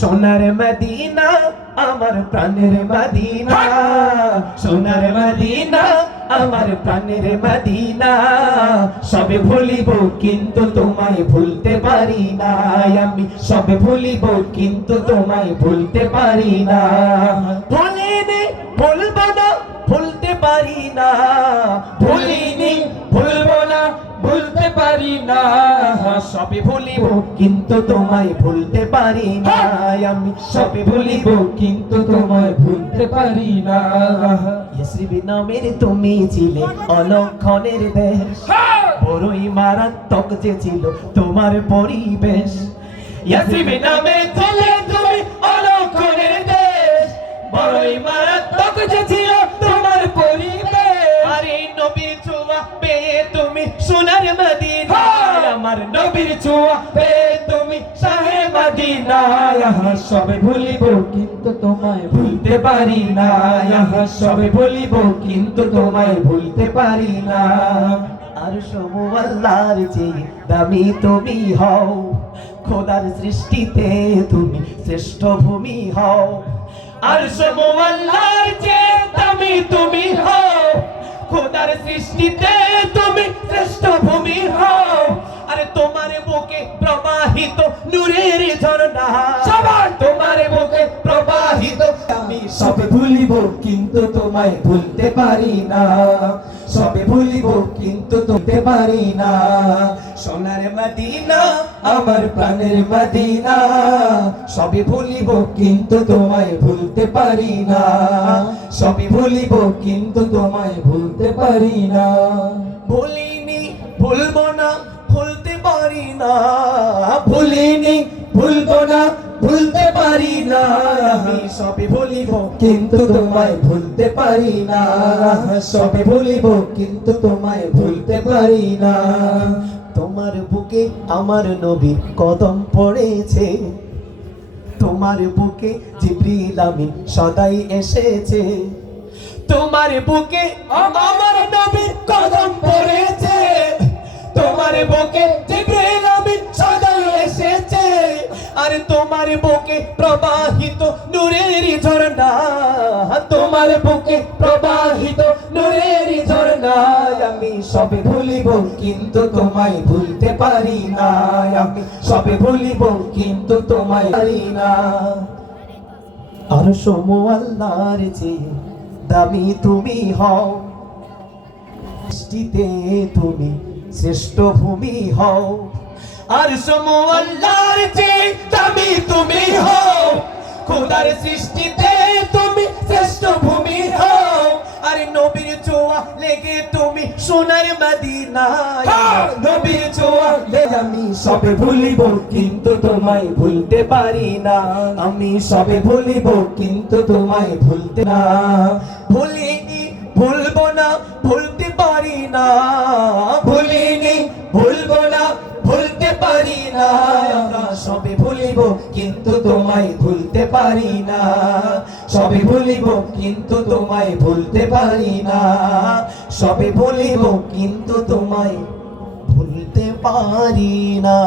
সোনার মদিনা আমার প্রাণের মদিনা। সোনার মদিনা আমার প্রাণের মদিনা। সবে ভুলিব কিন্তু তোমায় ভুলতে পারি না আমি সবে ভুলিব কিন্তু তোমায় ভুলতে পারি না। ভুলিনি ভুলবো না ভুলতে পারি না। ভুলিনি ভুলব না ভুলতে পারি না। সবে ভুলিব কিন্তু তোমায় ভুলতে পারি না। আমি সবে ভুলিব কিন্তু তোমায় ভুলতে পারি না। ইসরিবি নামের তুমি ছিলে অলক্ষণের দেশ বড়ই মারাত্মক যে ছিল তোমার পরিবেশ। ইয়াসিবি নামে ছিলে তুমি অলক্ষণের দেশ বড়ই মারাত্মক যে ছিল সোনার মদিনা আমার নবীর ছোঁয়া। পেয়ে তুমি শাহে মদিনা সবে ভুলিব কিন্তু তোমায় ভুলতে পারি না। সবে ভুলিব কিন্তু তোমায় ভুলতে পারি না। আর সবু আল্লাহর যে দামি তুমি হও, খোদার সৃষ্টিতে তুমি শ্রেষ্ঠ ভূমি হও। আর সবু আল্লাহর যে দামি তুমি হও, খোদার সৃষ্টিতে তুমি প্রবাহিত নূরের ঝর্ণা। সবার তোমার বুকে প্রবাহিত। আমি সবে ভুলিব কিন্তু তোমায় ভুলতে পারি না। সবে ভুলিব কিন্তু তুলতে পারি না। সোনার মদিনা আমার প্রাণের মদিনা। সবে ভুলিব কিন্তু তোমায় ভুলতে পারি না। সবে ভুলিব কিন্তু তোমায় ভুলতে পারি না। ভুলিনি ভুলবো না ভুলতে পারি না, ভুলিনি না, ভুলতে পারি না। আমি সবে ভুলিব, কিন্তু তোমায় ভুলতে পারি না। সবে ভুলিব, কিন্তু তোমায় ভুলতে পারি না। তোমার বুকে আমার নবীর কদম পড়েছে। তোমার বুকে জিব্রিল আমিন সদাই এসেছে। তোমার বুকে আমার তোমার বুকে প্রবাহিত নূরের ঝর্ণা, তোমার বুকে প্রবাহিত নূরের ঝর্ণা আমি সবে ভুলিব, কিন্তু তোমায় ভুলতে পারি না। আমি সবে ভুলিব, কিন্তু তোমায় পারি না। আর সমু আল্লাহর যে দামি তুমি হও, সৃষ্টিতে তুমি শ্রেষ্ঠ ভূমি হও। আর সমু আল্লাহর যে দামি তুমি হও। খোদার সৃষ্টিতে তুমি শ্রেষ্ঠ ভূমি হও। আর নবীর চোয়া লেগে তুমি সোনার মদিনায়। নবীর চোয়া লেগে আমি সবে ভুলিব কিন্তু তোমায় ভুলতে পারি না। আমি সবে ভুলিব কিন্তু তোমায় ভুলতে না। ভুলিনি ভুলবো না ভুলতে পারি না। তোমায় ভুলতে পারি না। সবে ভুলিব কিন্তু তোমায় ভুলতে পারি না। সবে ভুলিব কিন্তু তোমায় ভুলতে পারি না।